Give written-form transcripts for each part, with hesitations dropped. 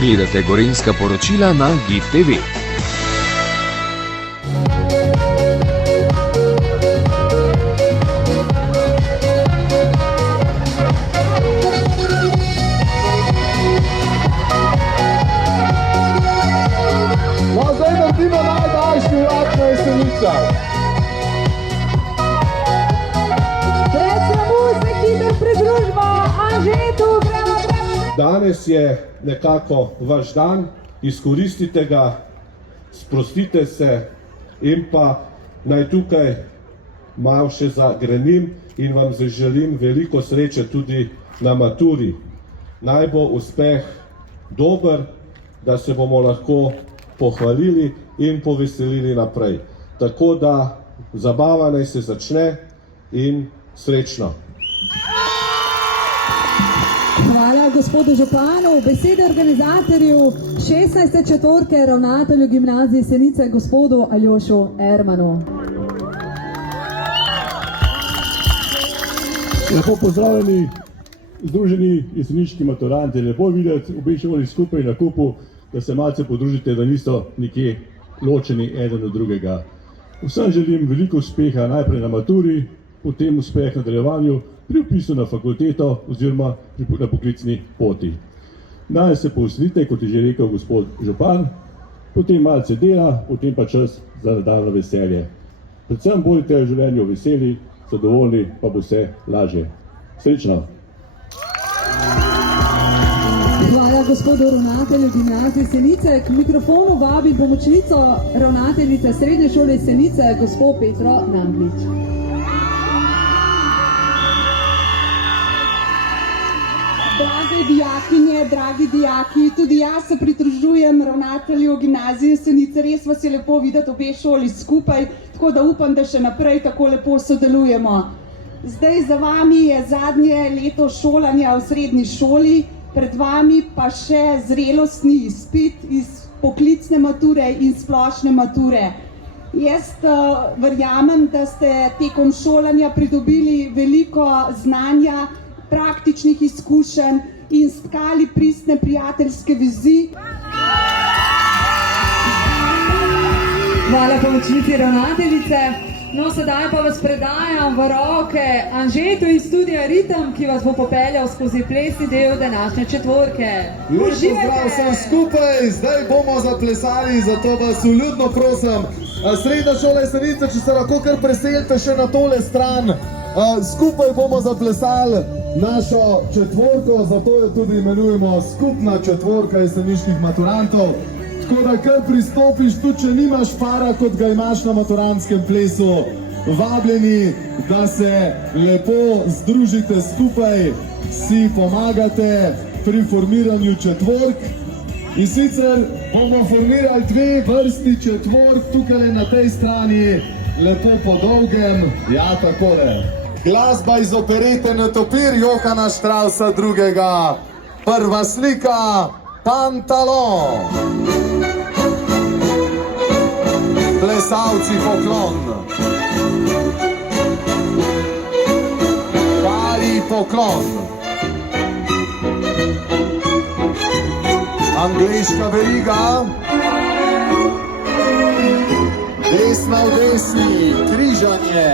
Gledate gorenjska poročila na GIF TV. Zdaj naredimo najdaljši vlak na Jesenicah. Pred samo se hiter pridružimo Anžetu, gremo. Danes je nekako vaš dan, izkoristite ga, sprostite se in pa naj tukaj malo še zagrenim in vam zaželim veliko sreče tudi na maturi. Naj bo uspeh dober, da se bomo lahko pohvalili in poveselili naprej. Tako da zabava naj se začne in srečno. Hvala gospodu županu, besede organizatorju 16. četvorke, ravnatelju gimnazije Jesenice, gospodu Aljošu Ermanu. Lepo pozdravljeni, združeni jeseniški maturanti, lepo videti obe šoli skupaj na kupu, da se malce podružite, da niso nikje ločeni eden od drugega. Vsem želim veliko uspeha najprej na maturi, potem uspeh na nadaljevanju, pri vpisu na fakulteto oziroma na poklicni poti. Danes se povesnite, kot je že rekel gospod župan, potem malce dela, potem pa čas za nadaljnje veselje. Predvsem bodite v življenju veseli, zadovoljni, pa bo vse lažje. Srečno! Hvala gospodu ravnatelju gimnazije Jesenice. K mikrofonu vabim pomočnico ravnateljice srednje šole Jesenice, gospod Petro Namblič. Drage dijakinje, dragi dijaki, tudi jaz se pridružujem ravnatelju gimnazije Jesenice. Res vas je lepo videti obe šoli skupaj, tako da upam, da še naprej tako lepo sodelujemo. Zdaj za vami je zadnje leto šolanja v srednji šoli, pred vami pa še zrelostni izpit iz poklicne mature in splošne mature. Jaz verjamem, da ste tekom šolanja pridobili veliko znanja, praktičnih izkušenj in stkali pristne prijateljske vezi. Hvala pomočnici ravnateljice. No, sedaj pa vas predajam v roke Anžetu iz studia Ritem, ki vas bo popeljal skozi plesni del današnje četvorke. Lep pozdrav vsem skupaj, zdaj bomo zaplesali, zato vas vljudno prosim. Srednja šola Jesenice, če se lahko kar preselite še na tole stran. Skupaj bomo zaplesali našo četvorko, zato jo tudi imenujemo skupna četvorka jeseniških maturantov. Tako da kar pristopiš, tudi če nimaš para, kot ga imaš na maturantskem plesu, vabljeni, da se lepo združite skupaj, si pomagate pri formiranju četvork. In sicer bomo formirali dve vrsti četvork, tukaj na tej strani, lepo po dolgem, ja takole. Glasba iz operete Netopir Johana Straussa II. Prva slika, Pantalon. Plesalci poklon. Pari poklon. Angleška veriga. Desna v desni, križanje.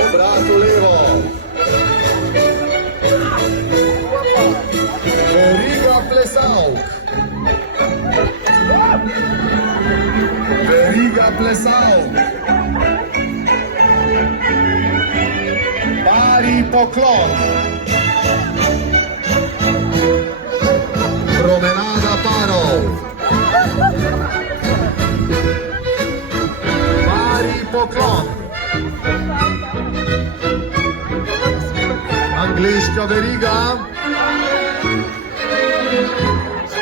Obrat v levo. Veriga plesalk. Veriga plesalk. Pari poklon. Promenada parov. Pari poklon. Angleška veriga.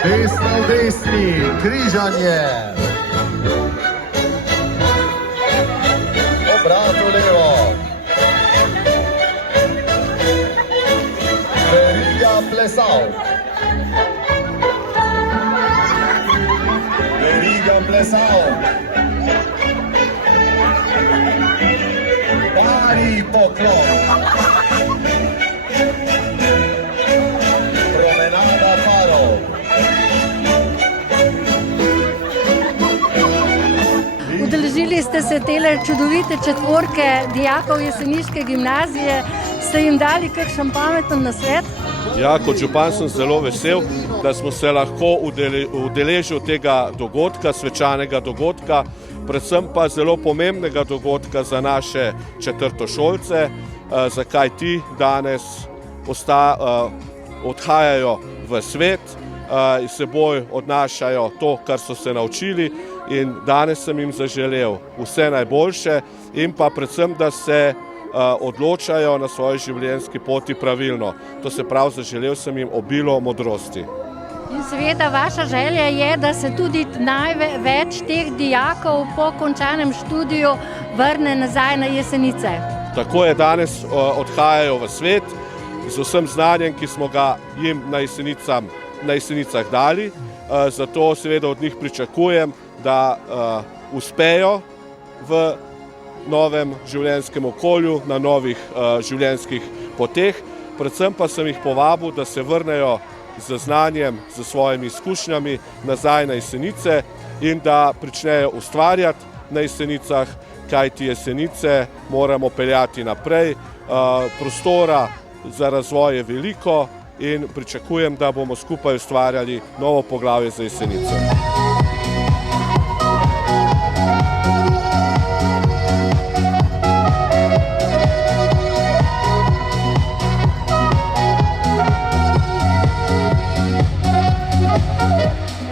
Desna v desni, križanje. Obrat v levo. Veriga plesalk. Veriga plesalk. Pari poklon. za tele čudovite četvorke dijakov jeseniške gimnazije, ste jim dali kakšen pameten nasvet? Ja, kot župan sem zelo vesel, da smo se lahko udeležili tega dogodka, svečanega dogodka, predvsem pa zelo pomembnega dogodka za naše četrtošolce, zakaj ti danes odhajajo v svet, s seboj odnašajo to, kar so se naučili, in danes sem jim zaželel vse najboljše in pa predvsem, da se odločajo na svoji življenjski poti pravilno. To se pravi, zaželel sem jim obilo modrosti. In seveda vaša želja je, da se tudi največ teh dijakov po končanem študiju vrne nazaj na Jesenice. Tako je, danes odhajajo v svet z vsem znanjem, ki smo ga jim na Jesenicah dali. Zato seveda od njih pričakujem, da uspejo v novem življenjskem okolju, na novih življenjskih poteh. Predvsem pa sem jih povabil, da se vrnejo z znanjem, z svojimi izkušnjami nazaj na Jesenice in da pričnejo ustvarjati na Jesenicah, kajti Jesenice moramo peljati naprej. Prostora za razvoj je veliko in pričakujem, da bomo skupaj ustvarjali novo poglavje za Jesenice.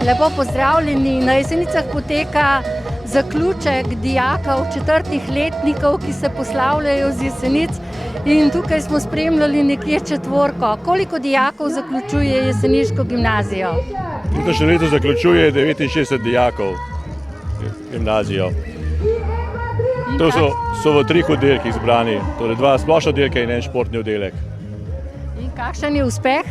Lepo pozdravljeni. Na Jesenicah poteka zaključek dijakov četrtih letnikov, ki se poslavljajo z Jesenic, in tukaj smo spremljali nekje četvorko. Koliko dijakov zaključuje jeseniško gimnazijo? Letošnje leto zaključuje 69 dijakov gimnazijo. To so v 3 oddelkih zbrani, torej 2 splošna oddelka in 1 športni oddelek. In kakšen je uspeh?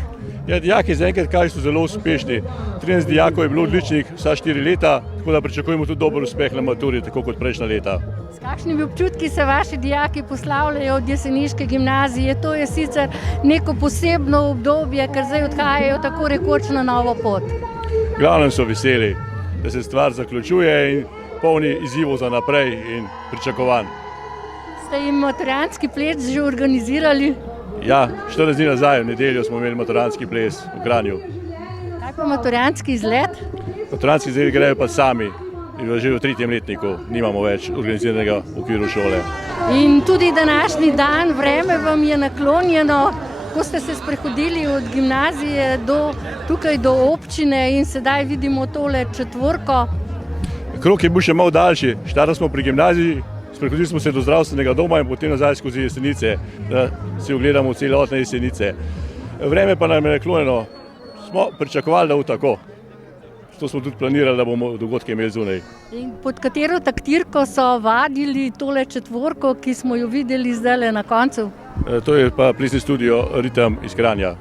Ja, dijaki zaenkrat kažejo, so zelo uspešni. 13 dijakov je bilo odličnih vsa 4 leta, tako da pričakujemo tudi dober uspeh na maturi, tako kot prejšnja leta. S kakšnimi občutki se vaši dijaki poslavljajo od jeseniške gimnazije? To je sicer neko posebno obdobje, ker zdaj odhajajo tako rekoč na novo pot. V glavnem so veseli, da se stvar zaključuje in polni izzivov za naprej in pričakovanj. Ste jim maturantski ples že organizirali? Ja, 4 dni nazaj, v nedeljo smo imeli maturantski ples v Kranju. Kaj pa maturantski izlet? Maturantski izlet grejo pa sami in že v 3. letniku nimamo več organiziranega v okviru šole. In tudi današnji dan, vreme vam je naklonjeno, ko ste se sprehodili od gimnazije tukaj do občine in sedaj vidimo tole četvorko. Krog je bil še malo daljši, štartali smo pri gimnaziji, sprehodili smo se do zdravstvenega doma in potem nazaj skozi Jesenice, da si ogledamo celotne Jesenice. Vreme pa nam je naklonjeno, smo pričakovali, da bo tako. To smo tudi planirali, da bomo dogodke imeli zunaj. In pod katero taktirko so vadili tole četvorko, ki smo jo videli zdaj na koncu? To je pa plesni studio Ritem iz Kranja.